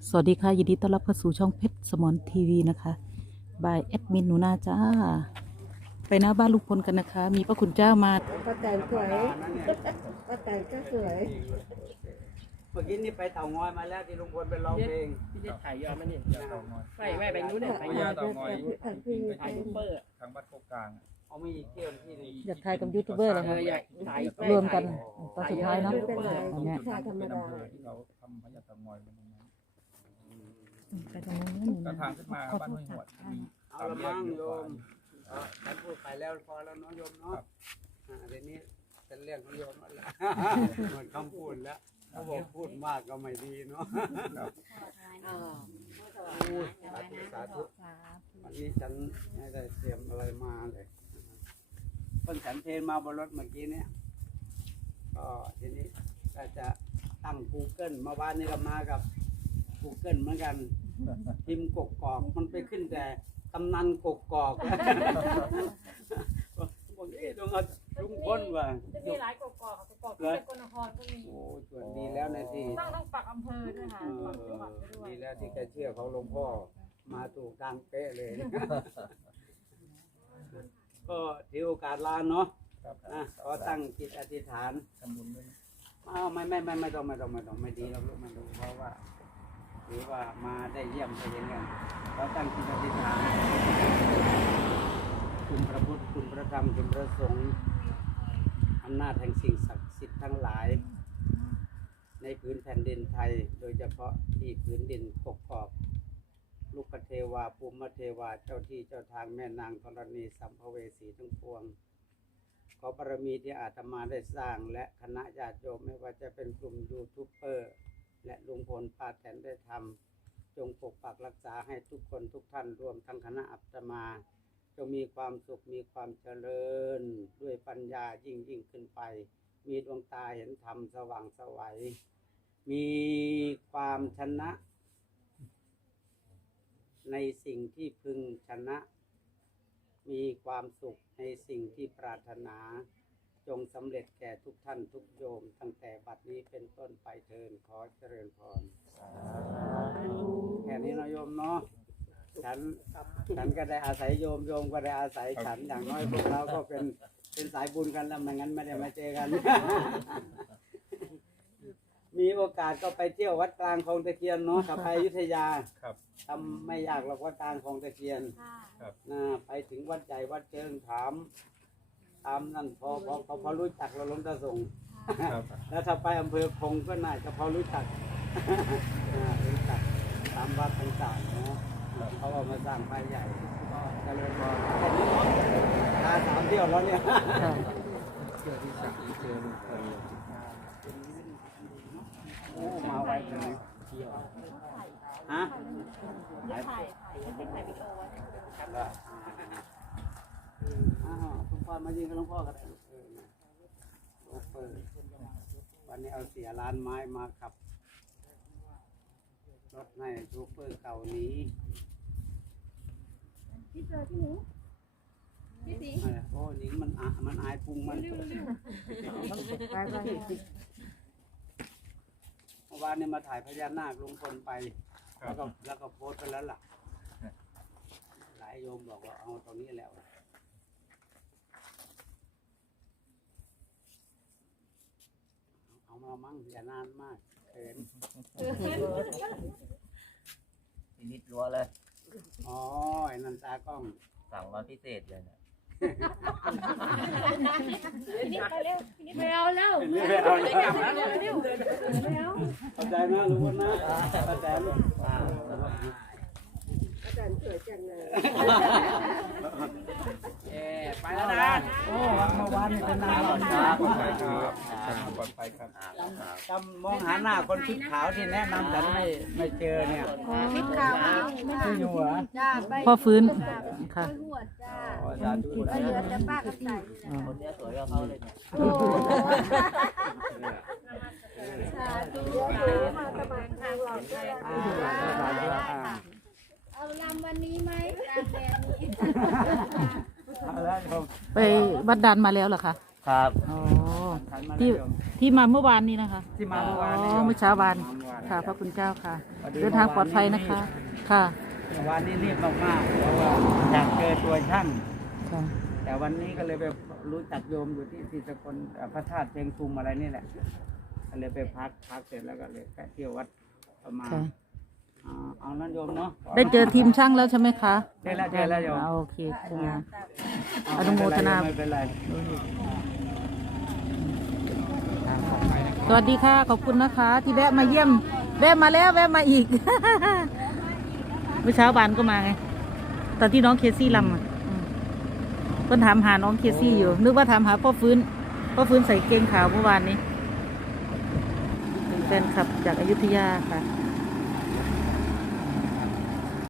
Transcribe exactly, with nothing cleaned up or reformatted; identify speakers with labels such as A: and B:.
A: สวัสดีค่ะยินดีต้อนรับเข้าสู่ช่องเพชรสมรทีวีนะคะบายแอดมินหนูนาจ้าไปหน้าบ้านลุงพลกันนะคะ มีพระคุณเจ้ามา
B: ป้าแตนสวยป้าแตนก็สวย
C: เมื่อกี้นี่ไปเต่างอยมาแล้วที่ลุงพลไปร้องเพลง
D: พี่จะถ่ายยอดมันนี่ไปแม่แบงค์นู้นเนี่ยไปยอดต่องอยถ่ายยูทูบเบอร์
E: ทางบ้านโคกกลาง
C: เอามีเกี่ยวที่นี่
A: อยากถ่ายกับยูทูบเบอร์เลยค่ะรวมกันตอนสุดท้ายเนาะอันเนี้ย
B: ชายธรรมดา
E: ที่เราทำพญาเต่างอยมันตรงนั้น
A: ไปตรงนู้น
E: ก็ทางขึ้นมาบ้านห้วยหัวมี
C: เอาละมั่งโยมฉันพูดไปแล้วพอแล้วเนาะโยมเนาะเดี๋ยวนี้เป็นเรื่องของโยมแล้วละหมดคำพูดแล้วเขาบอกพูดมากก็ไม่ดีเนาะสาธุสาธุวันนี้ฉันไม่ได้เตรียมอะไรมาเลยเพิ่งฉันเพลงมาบนรถเมื่อกี้เนี่ยก็ทีนี้ก็จะตั้ง Google มาบ้านนี้ก็มากับ Google เหมือนกันพิมพ์กกกอกมันไปขึ้นแต่กำนันกกกอกบอกเอ๊ะตรงนั้นลุงพลว่ะ
F: จะมีหลายกกอกกกอกที่สกลนครก็มี
C: โอ้ส่วนดีแล้วนะที่
F: ต้องต้องปักอำเภอด้วยค่ะปักจังหวัดด้วย
C: ดีแล้วที่แกเชื่อเขาหลวงพ่อมาถูกทางเป๊ะเลยก็ถือโอกาสลาเนาะนะขอตั้งจิตอธิษฐาน
E: ทำบุญด้วย
C: อ้าวไม่ไม่ไม่ไม่ต้องไม่ต้องไม่ต้องไม่ดีแล้วลูกไม่ต้องเพราะว่าหรือว่ามาได้เยี่ยมไปเห็นกันเราตั้งจิตอธิษฐานคุณพระพุทธคุณพระธรรมคุณพระสงฆ์อำนาจแห่งสิ่งศักดิ์สิทธิ์ทั้งหลายในพื้นแผ่นดินไทยโดยเฉพาะที่พื้นดินกกอกลูกเทวาภูมิเทวาเจ้าที่เจ้าทางแม่นางธรณีสัมภเวสีทั้งปวงขอบารมีที่อาตมาได้สร้างและคณะญาติโยมไม่ว่าจะเป็นกลุ่มยูทูบเบอร์และลุงพลป้าแตนได้ทำจงปกปักรักษาให้ทุกคนทุกท่านรวมทั้งคณะอาตมาจงมีความสุขมีความเจริญด้วยปัญญายิ่งยิ่งขึ้นไปมีดวงตาเห็นธรรมสว่างไสวมีความชนะในสิ่งที่พึงชนะมีความสุขในสิ่งที่ปรารถนาจงสำเร็จแก่ทุกท่านทุกโยมตั้งแต่บัดนี้เป็นต้นไปเทินขอเจริญพรแค่นี้นะโยมเนาะฉันฉันก็ได้อาศัยโยมโยมก็ได้อาศัยฉันอย่างน้อยพวกเราก็เป็นเป็นสายบุญกันแล้วไม่งั้นไม่ได้มาเจอกันมีโอกาสก็ไปเที่ยววัดกลางคลองตะเคียนเนาะถ้าไปอยุธยาทำไม่ยากหรอกวัดกลางคลองตะเคียนนะไปถึงวัดใหญ่วัดเชิงถามถามนั่นพอพอเขาพอรู้จักเราล้มตะส่งแล้วถ้าไปอำเภอคงก็น่าจะพอรู้จักรู้จักตามวัดต่างๆนะเขาเอามาสร้างป้ายใหญ่ก็เลยพอตาสามเที่ยวแล้วเนี่ยเที่ยวที่สามเที่ยวโอ้มาไวเลยฮะถ่ายถ่ายเป็นถ่ายวิดีโอไว้ครับอ้าวคุณพ่อมายิงกับหลวงพ่อกันเลยโอ้เปิดวันนี้เอาเสียร้านไม้มาขับรถให้โชเฟอร์เก่านี้
F: พี่เจอพี่หนูพี่สี
C: โอ้หนิงมันอ่ะมันอายพุงมันเมื่อวานนี้มาถ่ายพญานาคลุงพลไปแล้วก็แล้วก็โพสไปแล้วล่ะหลายโยมบอกว่าเอาตรงนี้แล้วเอามามั่งอย่านานมากเขิน
D: นิดรัวเลย
C: อ๋อไอ้นันตากล้อง
D: สั่งมาพิเศษเลยเนี่ย
F: นี่ไปเร็วไม่เอาแล้ว
C: ไม่เอาแล้วกลับแล้วเร็วไม่เอาเข้าใจนะลุงพลนะเข้าใจลูก
B: อาจารย์สวยจังเลย
C: ไปแล้วนะโอ้เมื่อวานนี่คนนานปลอดภัยครับ
E: ปลอดภัยครับ
C: จำมองหาหน้าคนชุดขาวที่แนะนำฉันไม่ไม่เจอเนี่ย
B: ชุดขาว
C: ไม่อยู่เหรอ
A: พ่อฟื้นค่ะ
C: สาธุ
B: เหลือแต่ป้ากับใส่
D: คนนี้สวยกว่าเขาเลยเนี่ย
B: สาธุมาสมัครทางหลอกด้วยเอาลำวันนี้ไหมตามแบบนี้
A: ไปวัดดันมาแล้วเหรอคะ
C: ครับ
A: อ๋อ
C: ขันมา
A: ที่
C: แล้วโยม
A: ที่มาเมื่อวานนี้นะคะ
C: ที่มาเมื่อวาน
A: อ๋
C: นี้
A: อเมื่อเช้าวาน
C: มาเมื่อวาน
A: ค่ะ พระคุณเจ้าค่ะ
C: พอดี
A: เดินทางปลอดภัยนะคะ ค่ะ
C: เมื่อวานนี้รีบมากๆเพราะว่าอยากเจอตัวช่าง
A: ค่ะ
C: แต่วันนี้ก็เลยไปรู้จักโยมอยู่ที่ที่สกลเอ่อพระธาตุเชียงชุมอะไรนี่แหละก็เลยไปพักพักเสร็จแล้วก็เลยแวะเที่ยววัดประมาณ
A: ค่ะ
C: อ่าเอานั้นโยมเนาะ
A: ได้เจอทีมช่างแล้วใช่ไหมคะ
C: ได้แล้วเจอแล้วโยม
A: อ่าโอเคค่ะ
C: เา
A: อนุโมทนา
C: ไม่เป็นไร
A: สวัสดีค่ะ ขอบคุณนะคะ ที่แวะมาเยี่ยม แวะมาแล้วแวะมาอีก เมื่อเช้าบานก็มาไง ตอนที่น้องเคซี่ลำอ่ะอืมเพิ่นถามหาน้องเคซี่อยู่ นึกว่าถามหาพ่อฟื้น พ่อฟื้นใส่เกงขาวเมื่อวานนี้เป็นแฟนคลับจากอยุธยาค่ะ